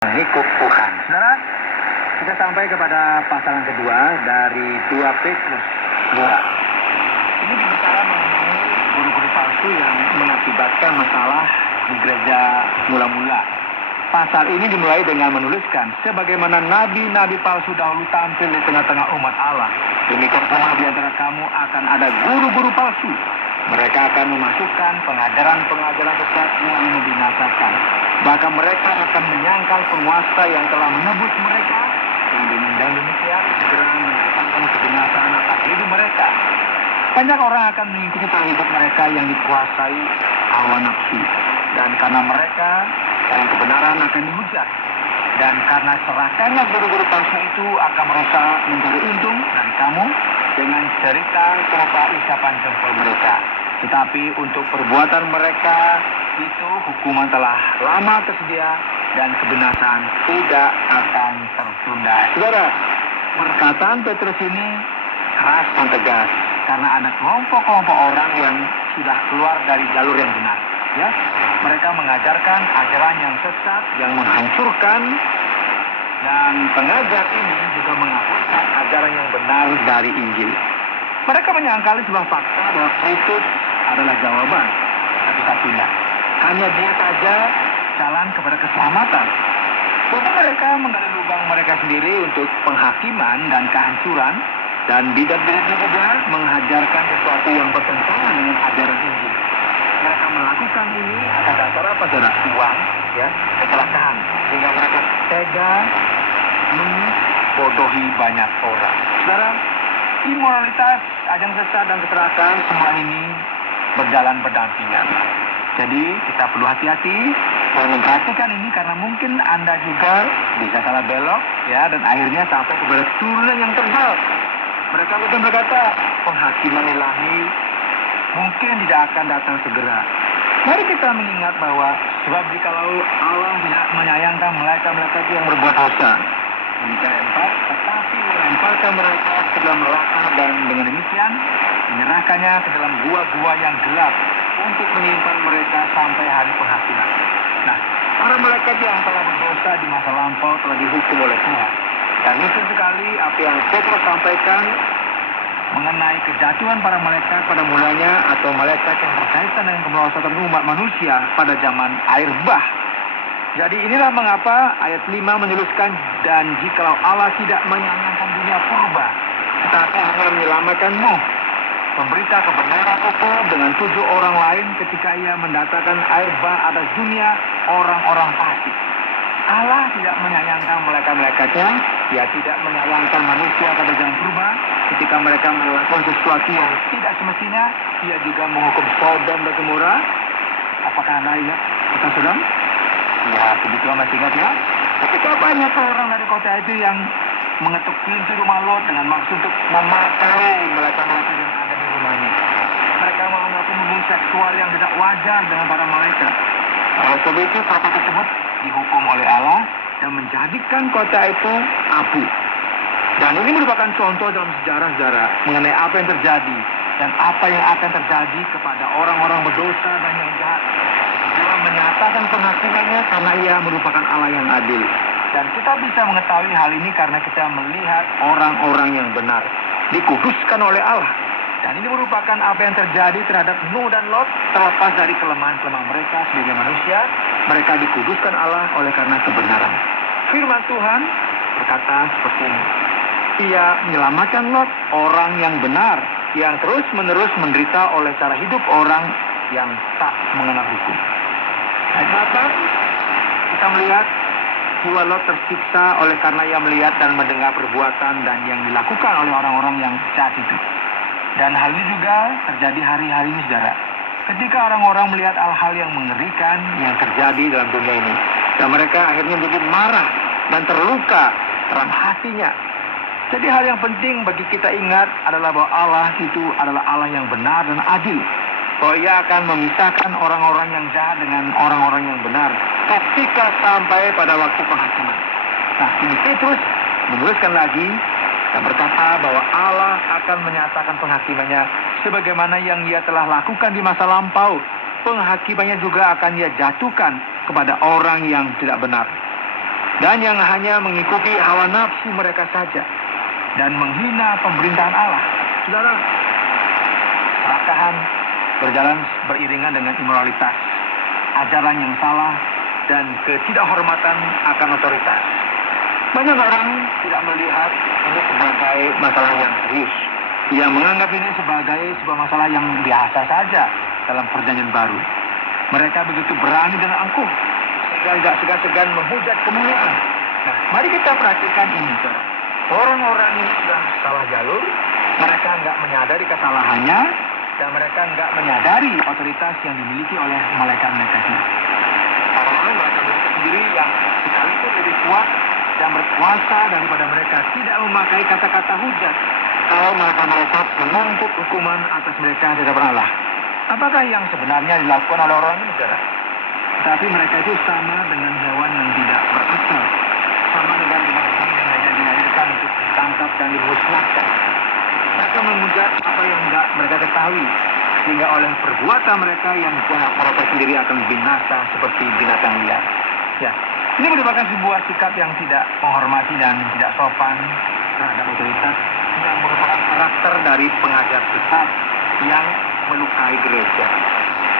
Tuhan. Saudara, kita sampai kepada pasal yang kedua dari 2 Petrus 2. Ini berbicara mengenai guru-guru palsu yang mengakibatkan masalah di gereja mula-mula. Pasal ini dimulai dengan menuliskan, sebagaimana nabi-nabi palsu dahulu tampil di tengah-tengah umat Allah, demikian pula di antara kamu akan ada guru-guru palsu. Mereka akan memasukkan pengajaran-pengajaran sesat yang membinasakan. Bahkan mereka akan menyangkal penguasa yang telah menebus mereka, yang dengan demikian segera mendatangkan kebinasaan atas hidup mereka. Banyak orang akan mengikuti pola hidup mereka yang dikuasai hawa nafsu, dan karena mereka yang kebenaran akan dihujat. Dan karena serakahnya guru-guru palsu itu akan berusaha mencari untung dari kamu dengan cerita serupa isapan jempol mereka. Tetapi untuk perbuatan mereka itu hukuman telah lama tersedia dan kebinasan tidak akan tertunda. Saudara, perkataan Petrus ini keras dan tegas karena ada kelompok-kelompok orang yang sudah keluar dari jalur yang benar. Ya, mereka mengajarkan ajaran yang sesat, yang menghancurkan, dan pengajar ini juga menghapuskan ajaran yang benar dari Injil. Mereka menyangkali sebuah fakta bahwa Kristus adalah jawaban satu-satunya. Hanya Dia saja jalan kepada keselamatan. Jadi mereka menggali lubang mereka sendiri untuk penghakiman dan kehancuran, dan bidat-bidat juga mengajarkan sesuatu yang bertentangan dengan ajaran Injil. Mereka melakukan ini atas dasar apa, saudara? Uang, ya, kecelakaan, sehingga mereka tega membodohi banyak orang. Saudara, imoralitas, ajang sesat dan kecelakaan, semua ini berjalan berdampingan. Jadi kita perlu hati-hati memperhatikan ini karena mungkin Anda juga bisa salah belok, ya, dan akhirnya sampai kepada turunan yang terjal. Mereka mungkin berkata penghakiman ilahi mungkin tidak akan datang segera. Mari kita mengingat bahwa sebab jikalau Allah tidak menyayangkan malaikat-malaikat yang berbuat dosa, demikian 4, tetapi melemparkan mereka ke dalam neraka dan dengan demikian menyerahkannya ke dalam gua-gua yang gelap untuk menyimpan mereka sampai hari penghakiman. Nah, para malaikat yang telah berdosa di masa lampau telah dihukum oleh Tuhan. Dan mungkin sekali apa yang Petrus sampaikan mengenai kejatuhan para malaikat pada mulanya atau malaikat yang berkaitan dengan kemerosotan umat manusia pada zaman air bah. Jadi inilah mengapa ayat 5 menuliskan, dan jikalau Allah tidak menyayangkan dunia purba, tetapi hanya menyelamatkan Nuh, memberita kebenaran itu dengan 7 orang lain ketika Ia mendatangkan air bah atas dunia orang-orang fasik. Allah tidak menyayangkan malaikat-malaikatnya, Dia tidak menyayangkan manusia pada zaman purba ketika mereka melakukan sesuatu yang tidak semestinya. Ia juga menghukum Sodom dan Gomora. Apakah Anda ingat kota Sodom? Ya, begitu masih ingat, ya. Ketika banyak orang dari kota itu yang mengetuk pintu rumah Lot dengan maksud untuk memakai malaikat-malaikat yang ada di rumahnya. Mereka melakukan hubungan seksual yang tidak wajar dengan para malaikat. Sebab itu kota tersebut dihukum oleh Allah dan menjadikan kota itu abu. Dan ini merupakan contoh dalam sejarah mengenai apa yang terjadi dan apa yang akan terjadi kepada orang-orang berdosa dan yang jahat. Dia menyatakan penghakimannya karena Ia merupakan Allah yang adil. Dan kita bisa mengetahui hal ini karena kita melihat orang-orang yang benar dikuduskan oleh Allah. Dan ini merupakan apa yang terjadi terhadap Nuh dan Lot. Terlepas dari kelemahan-kelemahan mereka sebagai manusia, mereka dikuduskan Allah oleh karena kebenaran. Firman Tuhan berkata seperti ini, Ia menyelamatkan Lot, orang yang benar, yang terus-menerus menderita oleh cara hidup orang yang tak mengenal hukum. Ayat 8, kita melihat jiwa Lot tersiksa oleh karena ia melihat dan mendengar perbuatan dan yang dilakukan oleh orang-orang yang jahat itu. Dan hal ini juga terjadi hari-hari ini, saudara. Ketika orang-orang melihat hal-hal yang mengerikan yang terjadi dalam dunia ini, dan mereka akhirnya menjadi marah dan terluka dalam hatinya. Jadi hal yang penting bagi kita ingat adalah bahwa Allah itu adalah Allah yang benar dan adil. Bahwa Ia akan memisahkan orang-orang yang jahat dengan orang-orang yang benar ketika sampai pada waktu penghakiman. Nah, ini Petrus menuliskan lagi dan berkata bahwa Allah akan menyatakan penghakimannya sebagaimana yang Ia telah lakukan di masa lampau. Penghakimannya juga akan Ia jatuhkan kepada orang yang tidak benar. dan yang hanya mengikuti hawa nafsu mereka saja dan menghina pemerintahan Allah. Saudara, serakahan berjalan beriringan dengan imoralitas, ajaran yang salah, dan ketidakhormatan akan otoritas. Banyak orang tidak melihat ini sebagai masalah yang serius. Ia menganggap ini sebagai sebuah masalah yang biasa saja dalam perjanjian baru. Mereka begitu berani dan angkuh, sehingga tidak segan-segan menghujat kemuliaan. Nah, mari kita perhatikan ini, saudara. Orang-orang ini sudah salah jalur, mereka nggak menyadari kesalahannya, dan mereka nggak menyadari otoritas yang dimiliki oleh malaikat-malaikat itu. Karena mereka sendiri yang sekalipun lebih kuat dan berkuasa daripada mereka tidak memakai kata-kata hujat kalau mereka menuntut hukuman atas mereka di hadapan Allah. Apakah yang sebenarnya dilakukan oleh orang ini, saudara? Tapi mereka itu sama dengan hewan yang tidak berakal, sama dengan binatang yang hanya dilahirkan untuk ditangkap dan dimusnahkan. Mereka menghujat apa yang tidak mereka ketahui, sehingga oleh perbuatan mereka yang mereka sendiri akan binasa seperti binatang liar. Ya, ini merupakan sebuah sikap yang tidak menghormati dan tidak sopan terhadap otoritas, yang merupakan karakter dari pengajar sesat yang melukai gereja.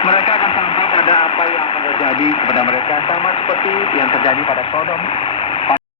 Mereka akan sampai pada apa yang akan terjadi kepada mereka, sama seperti yang terjadi pada Sodom